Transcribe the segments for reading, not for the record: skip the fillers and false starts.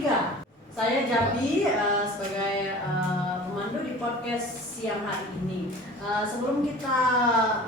3. Saya Jabi sebagai pemandu di podcast siang hari ini. Sebelum kita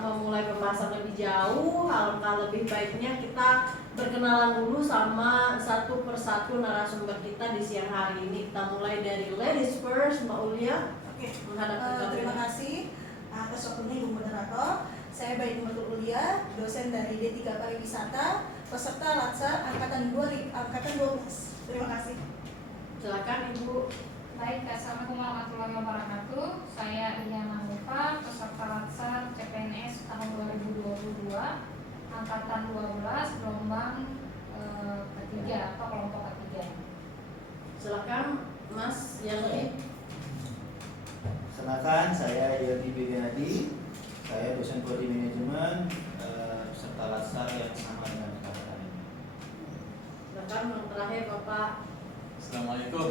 memulai pembahasan lebih jauh, alangkah lebih baiknya kita berkenalan dulu sama satu persatu narasumber kita di siang hari ini. Kita mulai dari ladies first, Mbak Ulia. Oke, Menghadap terima kasih atas waktunya Ibu Moderator. Saya Baik Nurul Ulia, dosen dari D3 Pariwisata, peserta LATSA angkatan 12. Terima kasih. Silakan Ibu. Baik, assalamualaikum warahmatullahi wabarakatuh. Saya Iliana Mufa, peserta LATSA CPNS tahun 2022, angkatan 12, gelombang ketiga atau kelompok ketiga. Silakan Mas Yanti. Kenalkan, saya Yodi Bibiadi. Saya dosen prodi manajemen peserta LATSA yang sama dengan angkatan ini. Silakan yang terakhir Bapak. Assalamualaikum.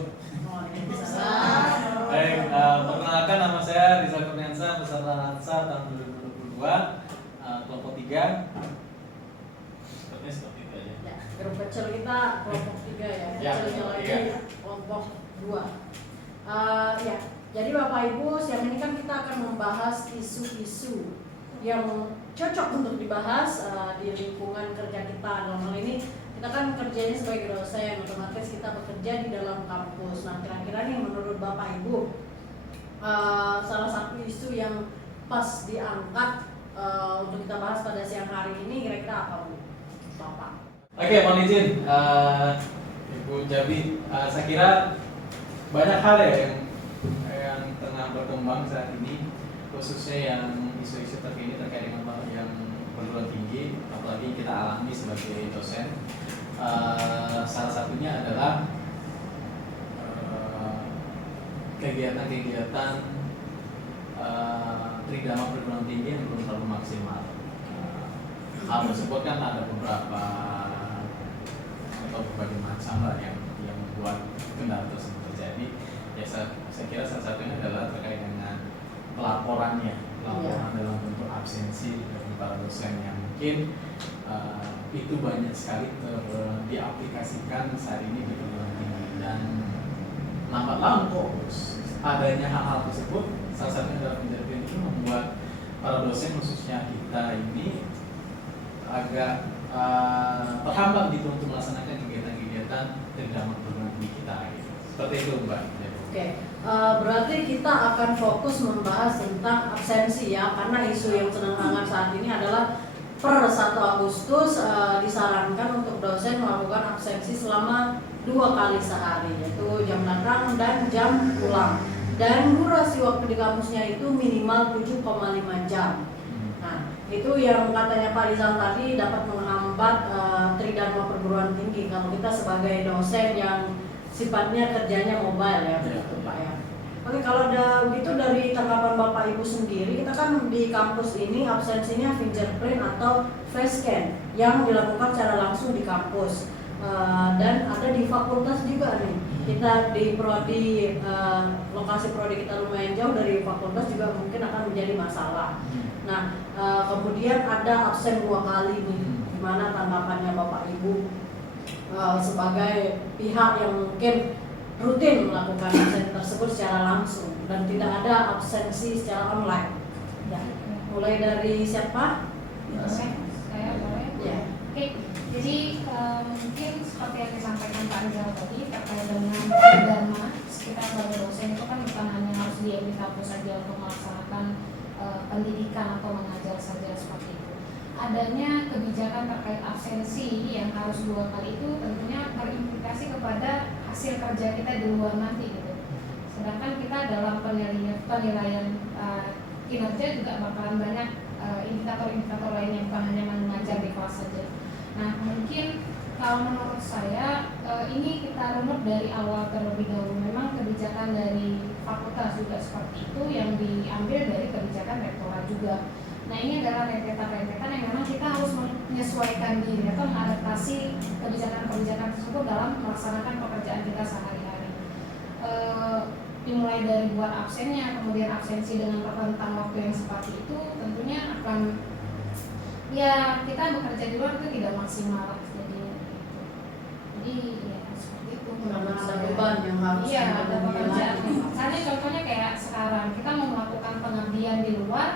Waalaikumsalam. Baik, perkenalkan nama saya Rizal Kurniansa, peserta LATSA tahun 2022, kelompok 3. Sepertinya seperti itu aja. Ya, grup kecil kita kelompok 3 ya. Ya, Kecilnya kelompok lagi 3. kelompok 2. Ya, jadi Bapak Ibu, siang ini kan kita akan membahas isu-isu yang cocok untuk dibahas di lingkungan kerja kita. Dalam hal ini kita kan kerjanya sebagai dosen, otomatis kita bekerja di dalam kampus. Nah, kira-kira nih menurut Bapak Ibu, salah satu isu yang pas diangkat untuk kita bahas pada siang hari ini kira-kira apa Bu? Bapak? Oke, mohon izin, Ibu Jabi. Saya kira banyak hal ya yang tengah berkembang saat ini, khususnya yang isu-isu terkini terkait dengan yang perguruan tinggi, apalagi kita alami sebagai dosen. Salah satunya adalah kegiatan-kegiatan tridharma perguruan tinggi yang belum terlalu maksimal. Hal tersebut kan ada beberapa atau berbagai macam lah yang membuat kendala tersebut terjadi. Ya, saya kira salah satunya adalah terkait dengan pelaporan dalam bentuk absensi dari para dosen yang mungkin itu banyak sekali diaplikasikan saat ini di perguruan tinggi, dan lambat laun adanya hal-hal tersebut salah satunya adalah menjadi itu membuat para dosen khususnya kita ini agak terhambat gitu untuk melaksanakan kegiatan-kegiatan tridharma perguruan tinggi kita gitu. Seperti itu Mbak. Oke, berarti kita akan fokus membahas tentang absensi ya, karena isu yang sedang hangat saat ini adalah per 1 Agustus disarankan untuk dosen melakukan absensi selama 2 kali sehari, yaitu jam datang dan jam pulang. Dan durasi waktu di kampusnya itu minimal 7,5 jam. Nah, itu yang katanya Pak Rizal tadi dapat menghambat tridharma perguruan tinggi kalau kita sebagai dosen yang sifatnya kerjanya mobile ya, begitu Pak ya. Oke, kalau ada begitu dari tanggapan Bapak Ibu sendiri, kita kan di kampus ini absensinya fingerprint atau face scan yang dilakukan secara langsung di kampus, dan ada di fakultas juga nih. Kita di prodi, lokasi prodi kita lumayan jauh dari fakultas juga mungkin akan menjadi masalah. Nah, kemudian ada absen 2 kali nih, gimana tanggapannya Bapak Ibu sebagai pihak yang mungkin rutin melakukan absen tersebut secara langsung dan tidak ada absensi secara online. Ya, mulai dari siapa? Saya boleh? Ya. Oke, jadi mungkin seperti yang disampaikan Pak Rizal tadi terkait dengan tridharma, kita sebagai dosen itu kan bukan hanya harus di kampus saja untuk melaksanakan pendidikan atau mengajar saja seperti itu. Adanya kebijakan terkait absensi yang harus 2 kali itu tentunya berimplikasi kepada hasil kerja kita di luar nanti gitu. Sedangkan kita dalam penilaian kinerja juga bakalan banyak indikator-indikator lain yang bukan hanya mengajar di kelas saja. Nah, mungkin kalau menurut saya ini kita runut dari awal terlebih dahulu. Memang kebijakan dari fakultas juga seperti itu yang diambil dari kebijakan rektorat juga. Nah, ini adalah rentetan-rentetan yang memang kita harus menyesuaikan diri atau mengadaptasi kebijakan-kebijakan tersebut dalam melaksanakan pekerjaan kita sehari-hari. Dimulai dari buat absennya, kemudian absensi dengan rentang waktu yang seperti itu, tentunya akan ya kita bekerja di luar itu tidak maksimal jadinya. Jadi ya seperti itu. Karena ada beban yang harus Iya, ada dipenuhi pekerjaan. lagi. Misalnya contohnya kayak sekarang kita mau melakukan pengabdian di luar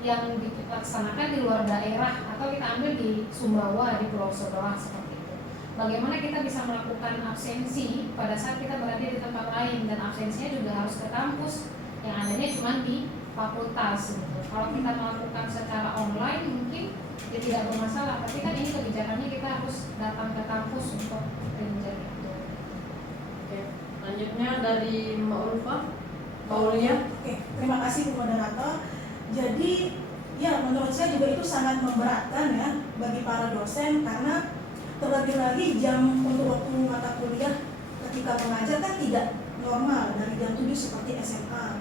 yang dilaksanakan di luar daerah atau kita ambil di Sumbawa, di Pulau Sodoa seperti itu. Bagaimana kita bisa melakukan absensi pada saat kita berada di tempat lain, dan absensinya juga harus ke kampus yang adanya cuma di fakultas gitu. Kalau kita melakukan secara online mungkin ya tidak bermasalah, tapi kan ini kebijakannya kita harus datang ke kampus untuk belajar itu. Oke, selanjutnya dari Mbak Ulfa, Mbak Ulia. Oke, terima kasih Bu Moderator. Jadi ya menurut saya juga itu sangat memberatkan ya bagi para dosen, karena terlebih lagi jam untuk waktu mata kuliah ketika mengajar kan tidak normal dari jam 7 seperti SMA.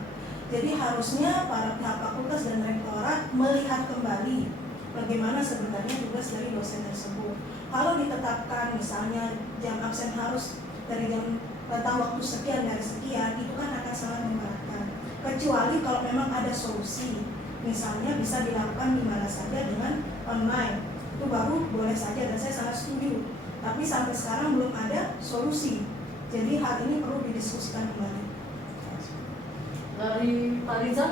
Jadi harusnya para pihak fakultas dan rektorat melihat kembali bagaimana sebenarnya tugas dari dosen tersebut. Kalau ditetapkan misalnya jam absen harus dari jam rentang waktu sekian dari sekian, itu kan akan sangat memberatkan. Kecuali kalau memang ada solusi, misalnya bisa dilakukan di mana saja dengan online, itu baru boleh saja dan saya sangat setuju. Tapi sampai sekarang belum ada solusi. Jadi hal ini perlu didiskusikan kembali. Dari Pak Rizal.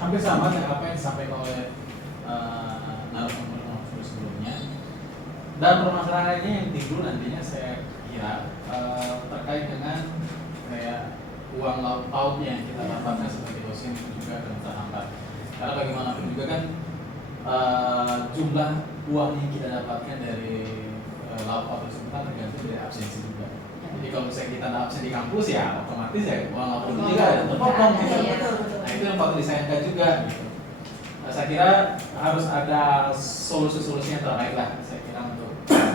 Hampir sama dengan apa yang disampaikan oleh narasumber sebelumnya. Dan permasalahannya yang timbul nantinya saya kira terkait dengan kayak uang lauk pauknya yang kita dapatkan sebagai dosen itu juga akan terhambat. Karena bagaimanapun juga kan jumlah uang yang kita dapatkan dari lauk pauk tersebut kan tergantung dari absensi juga. Jadi kalau misalnya kita ada absen di kampus ya otomatis ya uang lauk pauk juga ada terpotong gitu. Nah itu yang patut disayangkan juga gitu. Saya kira harus ada solusi-solusi yang terbaik lah saya kira untuk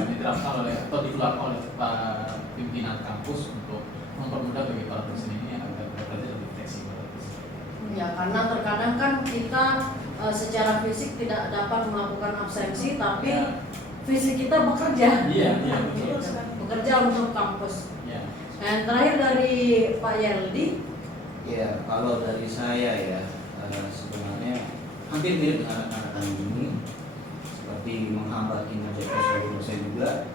diterapkan oleh atau dikeluarkan oleh para pimpinan kampus untuk mempermudah bagi para dosen ini agar bekerja lebih fleksibel. Ya, karena terkadang kan kita secara fisik tidak dapat melakukan absensi, tapi fisik kita bekerja. Iya, betul. Bekerja untuk kampus. Iya. Dan terakhir dari Pak Yeldi. Ya, kalau dari saya ya sebenarnya hampir mirip dengan anak-anak ini, seperti menghambat kinerja dosen juga.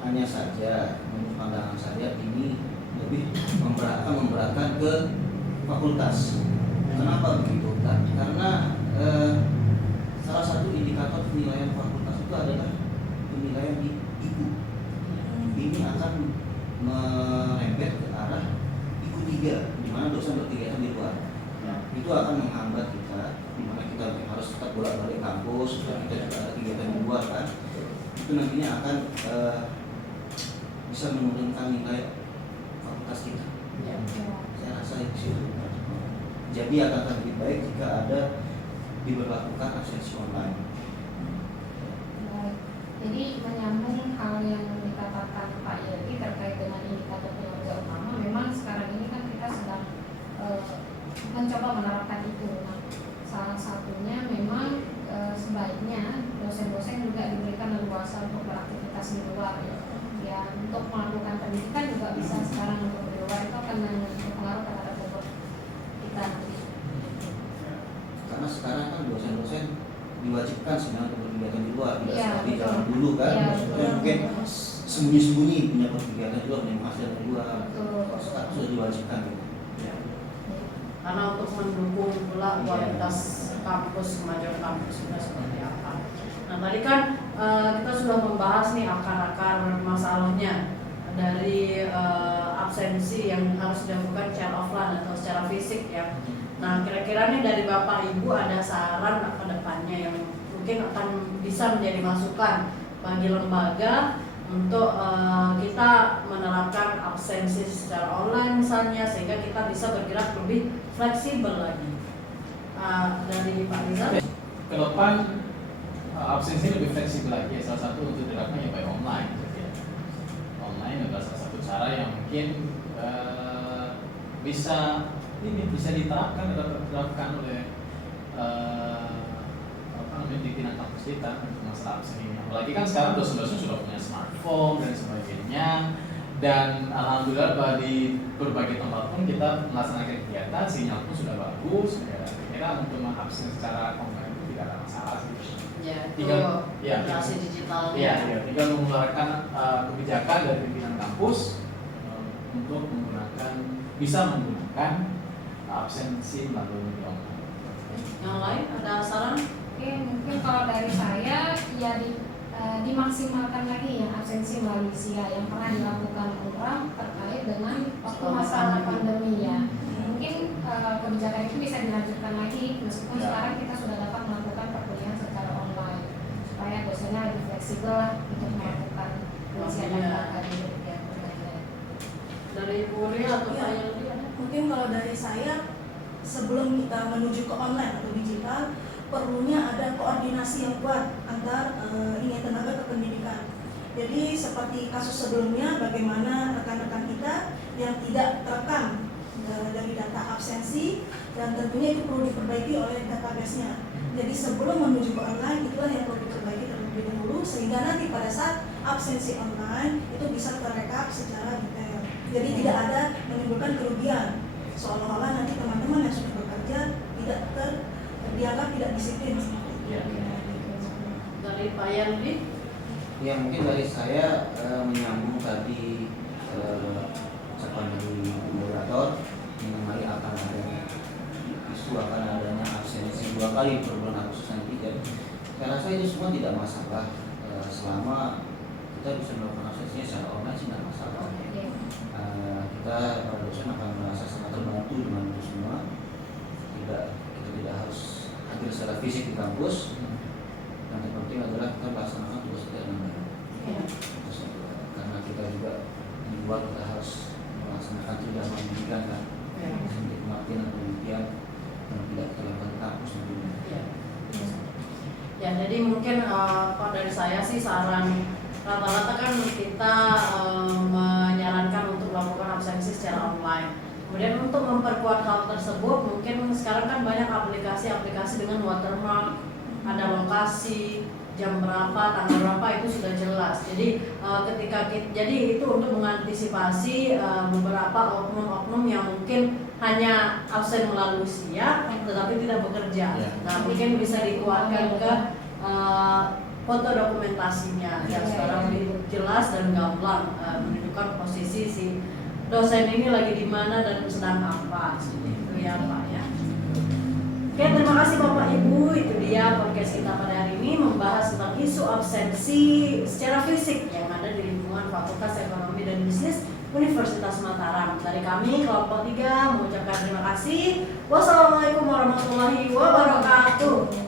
Hanya saja menurut pandangan saya ini lebih memberatkan ke fakultas. Kenapa begitu? Karena salah satu indikator penilaian fakultas itu adalah penilaian di IKU. Ini akan merembet ke arah IKU 3, di mana dosen berkegiatan di luar. Itu akan menghambat kita, di mana kita harus tetap bolak-balik kampus, kita juga ada kegiatan di luar kan. Itu nantinya akan bisa menurunkan nilai fakultas kita. Saya rasa itu. Jadi akan lebih baik jika ada diberlakukan absensi online. Baik. Jadi menyambung hal yang dikatakan Pak Yeldi terkait dengan indikator kinerja utama, memang sekarang ini kan kita sedang mencoba menerapkan itu. Nah, salah satunya memang sebaiknya dosen-dosen juga diberikan leluasa untuk beraktivitas di luar ya, untuk melakukan pendidikan juga bisa sekarang untuk di luar, itu akan berpengaruh terhadap bobot kita nanti. Karena sekarang kan dosen-dosen diwajibkan sebenarnya untuk berkegiatan di luar, tidak Iya, seperti betul. zaman dulu kan. Iya, Maksudnya betul. mungkin sembunyi-sembunyi punya kegiatan di luar, punya penghasilan di luar. Betul. Sekarang sudah diwajibkan gitu. Karena untuk mendukung pula kualitas kampus, kemajuan kampus sudah seperti apa. Nah tadi kan kita sudah membahas nih akar-akar masalahnya dari absensi yang harus dilakukan secara offline atau secara fisik ya. Nah kira-kira nih dari Bapak Ibu ada saran ke depannya yang mungkin akan bisa menjadi masukan bagi lembaga untuk kita menerapkan absensi secara online misalnya, sehingga kita bisa bergerak lebih fleksibel lagi. Dari Pak Rizal. Ke depan absensi lebih fleksibel lagi. Salah satu untuk diterapkan ya by online. Gitu ya. Online adalah salah satu cara yang mungkin bisa diterapkan atau diterapkan oleh pimpinan kampus kita untuk masalah absen ini. Apalagi kan sekarang dosen-dosen sudah punya smartphone dan sebagainya, dan alhamdulillah di berbagai tempat pun kita melaksanakan kegiatan, sinyal pun sudah bagus. Ya, kira untuk mengabsen secara online itu tidak ada masalah sih. Ya, itu Tinggal- ya. generasi digitalnya. Iya, tinggal mengeluarkan kebijakan dari pimpinan kampus untuk bisa menggunakan absensi melalui media online. Yang lain ada saran? Oke, mungkin kalau dari saya ya dimaksimalkan lagi ya absensi melalui SIA yang pernah dilakukan program terkait dengan waktu masa pandemi ya. Mungkin kebijakan itu bisa dilanjutkan lagi meskipun Ya. sekarang kita sudah dapat melakukan perkuliahan secara online supaya dosennya lebih fleksibel lah untuk melakukan pengisian Iya. data di kegiatan pengajian. Dari Ibu Ria atau Iya. Pak Yeldi ada? Mungkin kalau dari saya, sebelum kita menuju ke online atau digital, perlunya ada koordinasi yang kuat antar tenaga kependidikan. Jadi seperti kasus sebelumnya, bagaimana rekan-rekan kita yang tidak terekam dari data absensi, dan tentunya itu perlu diperbaiki oleh database-nya. Jadi sebelum menuju ke online, itulah yang perlu diperbaiki terlebih dahulu, sehingga nanti pada saat absensi online itu bisa terekam secara detail. Jadi tidak ada menimbulkan kerugian, seolah-olah nanti teman-teman yang sudah bekerja dianggap tidak disiplin. Iya. Dari Pak Yeldi? Ya mungkin dari saya menyambung tadi ucapan dari moderator mengenai akan adanya isu akan adanya absensi 2 kali per bulan Agustus nanti. Dan saya rasa itu semua tidak masalah selama kita bisa melakukan absensinya secara online sih tidak masalah. Kita para dosen akan merasa sangat terbantu dengan itu semua. Kita tidak harus hadir secara fisik di kampus. Yang terpenting adalah kita melaksanakan tugas kita dengan baik. Ya. Karena kita juga di luar kita harus melaksanakan tugas pendidikan kan, Ya. untuk pengertian dan penelitian yang tidak kita lakukan di kampus nantinya. Ya. Ya, jadi mungkin Pak dari saya sih saran rata-rata kan kita menyarankan untuk melakukan absensi secara online. Kemudian untuk memperkuat hal tersebut, mungkin sekarang kan banyak aplikasi-aplikasi dengan watermark, ada lokasi, jam berapa, tanggal berapa itu sudah jelas. Jadi jadi itu untuk mengantisipasi beberapa oknum-oknum yang mungkin hanya absen melalui SIA tetapi tidak bekerja. Ya. Nah, mungkin bisa dikuatkan ke foto dokumentasinya yang sekarang lebih jelas dan gamblang menunjukkan posisi si dosen ini lagi di mana dan sedang apa. Itu ya Pak ya. Oke, terima kasih Bapak Ibu. Itu dia podcast kita pada hari ini membahas tentang isu absensi secara fisik yang ada di lingkungan Fakultas Ekonomi dan Bisnis Universitas Mataram. Dari kami kelompok 3 mengucapkan terima kasih. Wassalamualaikum warahmatullahi wabarakatuh.